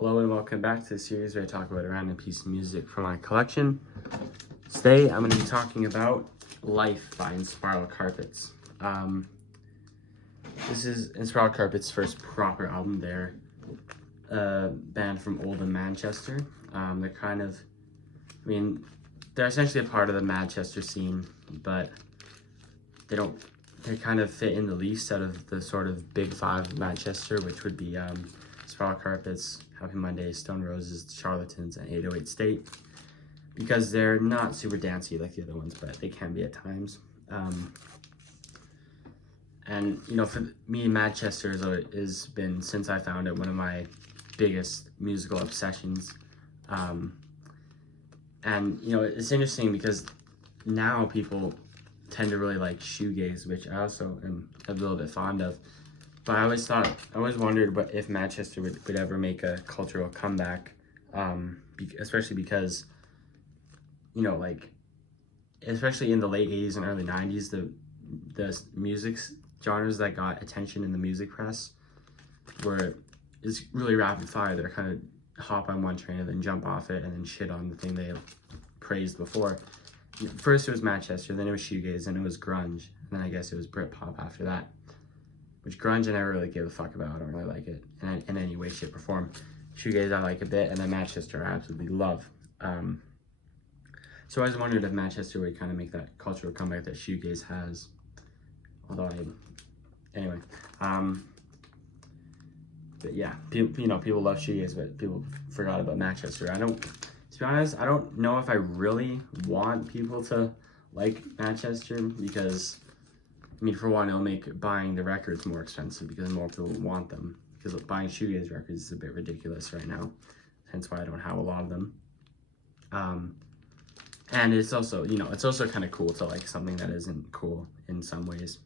Hello and welcome back to the series where I talk about a random piece of music from my collection. Today I'm going to be talking about Life by Inspiral Carpets. This is Inspiral Carpets' first proper album. They're a band from Oldham, Manchester. They're essentially a part of the Manchester scene, but they kind of fit in the least out of the sort of big five of Manchester, which would be Inspiral Carpets, Happy Mondays, Stone Roses, Charlatans, and 808 State, because they're not super dancey like the other ones, but they can be at times. And you know, for me, Manchester has been, since I found it, one of my biggest musical obsessions. And you know, it's interesting because now people tend to really like shoegaze, which I also am a little bit fond of. But I always wondered if Manchester would ever make a cultural comeback, especially because, you know, like, especially in the late 80s and early 90s, the music genres that got attention in the music press is really rapid fire. They're kind of hop on one train and then jump off it and then shit on the thing they praised before. First it was Manchester, then it was shoegaze, and it was grunge, and then I guess it was Britpop after that. Which grunge I never really give a fuck about. I don't really like it in any way, shape, or form. Shoegaze I like a bit, and then Manchester I absolutely love. So I always wondered if Manchester would kind of make that cultural comeback that shoegaze has. Although but yeah, people love shoegaze, but people forgot about Manchester. To be honest, I don't know if I really want people to like Manchester, because I mean, for one, it'll make buying the records more expensive because more people want them. Because buying shoegaze records is a bit ridiculous right now. Hence why I don't have a lot of them. And it's also, it's also kind of cool to like something that isn't cool in some ways.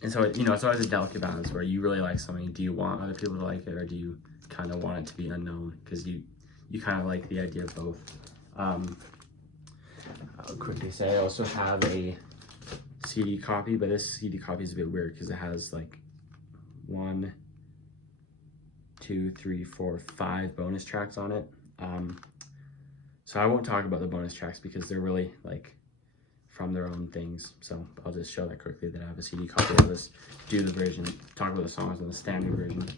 And so, it's always a delicate balance where you really like something. Do you want other people to like it, or do you kind of want it to be unknown? Because you kind of like the idea of both. I'll quickly say I also have a CD copy, but this CD copy is a bit weird because it has like 1, 2, 3, 4, 5 bonus tracks on it. So I won't talk about the bonus tracks because they're really like from their own things. So I'll just show that quickly that I have a CD copy. I'll just do the version, talk about the songs on the standard version.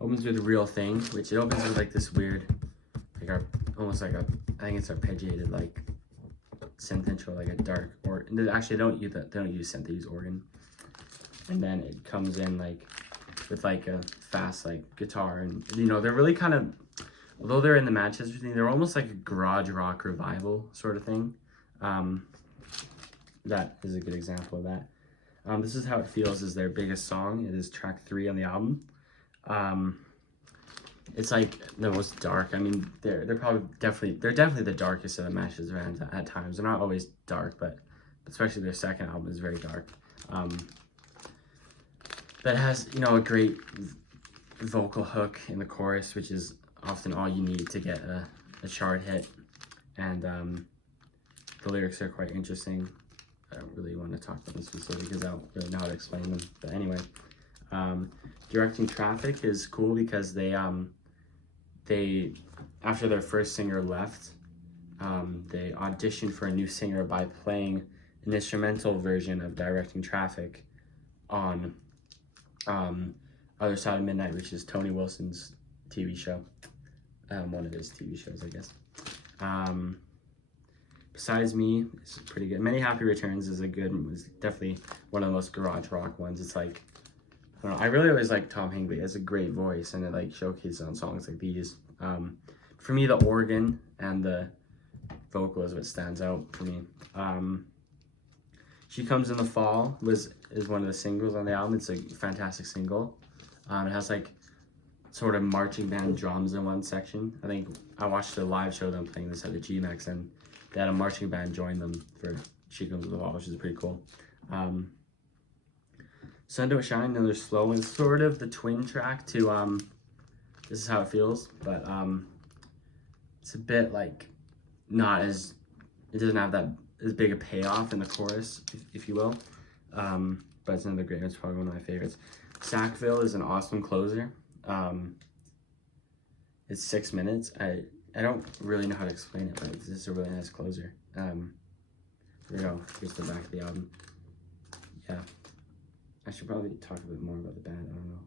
Opens with Real Thing, which it opens with like this weird, like almost like I think it's arpeggiated like synth intro, like a dark, or actually they don't use synth, they use organ. And then it comes in like with like a fast like guitar, and they're really kind of, although they're in the Manchester thing, they're almost like a garage rock revival sort of thing. That is a good example of that. This Is How It Feels is their biggest song. It is track 3 on the album. It's like the most dark. I mean, they're definitely the darkest of the Manchester bands at times. They're not always dark, but especially their second album is very dark. That has a great vocal hook in the chorus, which is often all you need to get a chart hit. And the lyrics are quite interesting. I don't really want to talk about them specifically because I don't really know how to explain them. But anyway, Directing Traffic is cool because they after their first singer left, they auditioned for a new singer by playing an instrumental version of Directing Traffic on Other Side of Midnight, which is Tony Wilson's TV show, one of his TV shows, I guess. Besides Me is pretty good. Many Happy Returns is definitely one of the most garage rock ones. It's like, I don't know, I really always like Tom Hingley. He has a great voice, and it like showcases on songs like these. For me, the organ and the vocal is what stands out for me. She Comes in the Fall is one of the singles on the album. It's a fantastic single. It has like sort of marching band drums in one section. I think I watched a live show of them playing this at the GMX, and they had a marching band join them for She Comes in the Fall, which is pretty cool. Sun Don't Shine, another slow one, sort of the twin track to This Is How It Feels, but it's a bit like it doesn't have that as big a payoff in the chorus, if you will. But it's another great one. It's probably one of my favorites. Sackville is an awesome closer. It's 6 minutes. I don't really know how to explain it, but this is a really nice closer. Here we go. Here's the back of the album. Yeah. I should probably talk a bit more about the band. I don't know.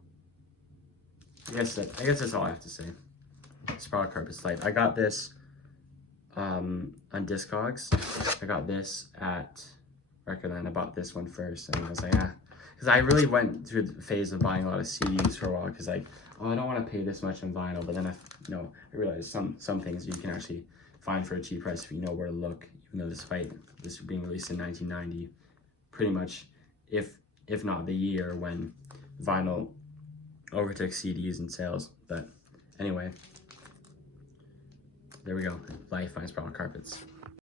I guess that's all I have to say. Spiral Carpet's Life. I got this on Discogs. I got this at Recordland. I bought this one first, and I was like, because I really went through the phase of buying a lot of CDs for a while, because like, oh, I don't want to pay this much on vinyl, but then I realized some things you can actually find for a cheap price if you know where to look. Even though despite this being released in 1990, pretty much, if not the year when vinyl overtook CDs in sales. But anyway, there we go. Life by Inspiral Carpets.